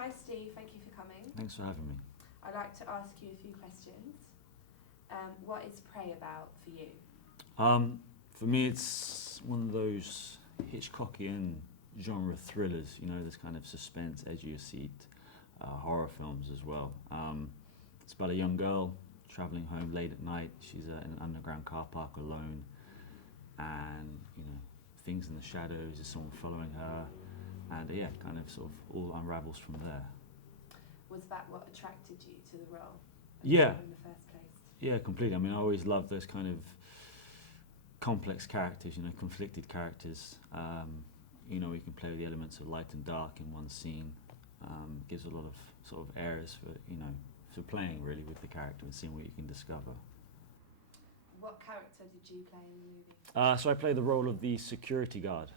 Hi Steve, thank you for coming. Thanks for having me. I'd like to ask you a few questions. What is Prey about for you? For me, it's one of those Hitchcockian genre thrillers, you know, this kind of suspense, edge of your seat, horror films as well. It's about a young girl travelling home late at night. She's in an underground car park alone, and you know, things in the shadows, there's someone following her, and yeah, kind of sort of all unravels from there. Was that what attracted you to the role? Yeah. In the first place? Yeah, completely. I mean, I always loved those kind of complex characters, you know, conflicted characters. You know, we can play with the elements of light and dark in one scene. Gives a lot of sort of areas for, you know, for playing really with the character and seeing what you can discover. What character did you play in the movie? So I play the role of the security guard.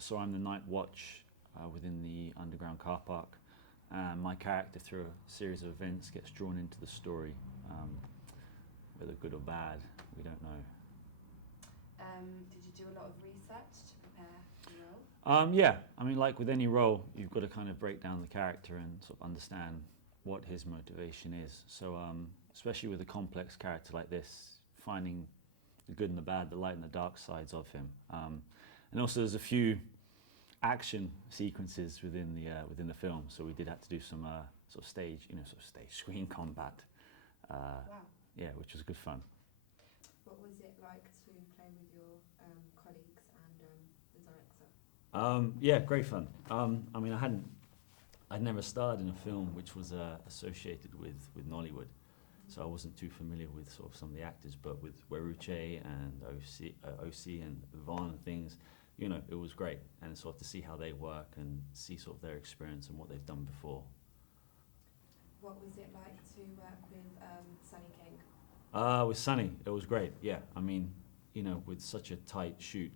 So I'm the night watch within the underground car park. My character, through a series of events, gets drawn into the story. Whether good or bad, we don't know. Did you do a lot of research to prepare the role? Yeah, I mean, like with any role, you've got to kind of break down the character and sort of understand what his motivation is. So, especially with a complex character like this, finding the good and the bad, the light and the dark sides of him. And also, there's a few action sequences within the film, so we did have to do some sort of stage screen combat. Wow. Yeah, which was good fun. What was it like to play with your colleagues and the director? Yeah, great fun. I mean, I'd never starred in a film which was associated with Nollywood, so I wasn't too familiar with sort of some of the actors, but with Weruche and OC and Yvonne and things, you know, it was great, and sort of to see how they work and see sort of their experience and what they've done before. What was it like to work with SONNY KING? With Sonny, it was great, yeah. I mean, you know, with such a tight shoot,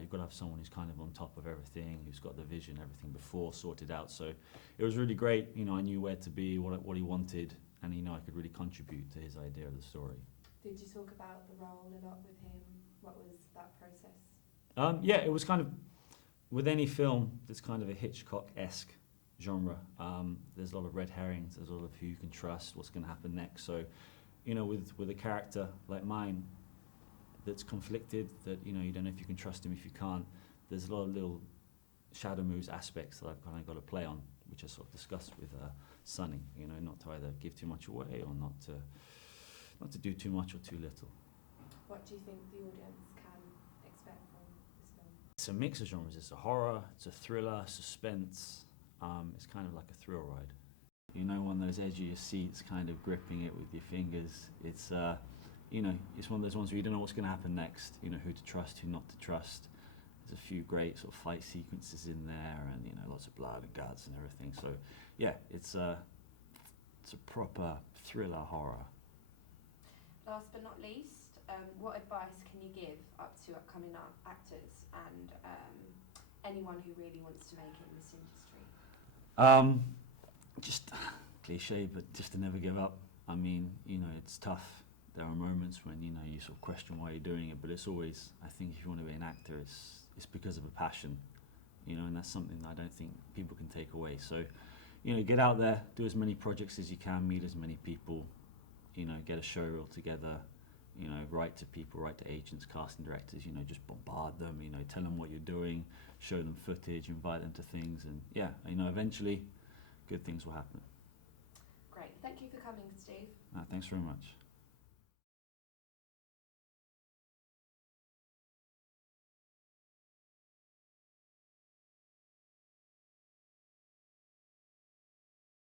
you've got to have someone who's kind of on top of everything, who's got the vision, everything before sorted out. So it was really great. You know, I knew where to be, what he wanted, and you know, I could really contribute to his idea of the story. Did you talk about the role a lot with him? What was that process? Yeah, it was kind of, with any film that's kind of a Hitchcock-esque genre, there's a lot of red herrings, there's a lot of who you can trust, what's going to happen next. So, you know, with a character like mine that's conflicted, that, you know, you don't know if you can trust him, if you can't, there's a lot of little shadow moves aspects that I've kind of got to play on, which I sort of discussed with Sonny, you know, not to either give too much away or not to do too much or too little. What do you think the audience can expect from this film? It's a mix of genres. It's a horror, it's a thriller, suspense. It's kind of like a thrill ride. You know, one of those edge of your seats, kind of gripping it with your fingers. It's, you know, it's one of those ones where you don't know what's going to happen next. You know, who to trust, who not to trust. There's a few great sort of fight sequences in there, and you know, lots of blood and guts and everything. So, yeah, it's a proper thriller horror. Last but not least, what advice can you give up to upcoming actors and anyone who really wants to make it in this industry? Just cliche, but just to never give up. I mean, you know, it's tough. There are moments when, you know, you sort of question why you're doing it, but it's always, I think if you want to be an actor, it's because of a passion, you know, and that's something that I don't think people can take away. So, you know, get out there, do as many projects as you can, meet as many people, you know, get a show reel together, you know, write to people, write to agents, casting directors, you know, just bombard them, you know, tell them what you're doing, show them footage, invite them to things, and yeah, you know, eventually good things will happen. Great. Thank you for coming, Steve. Thanks very much.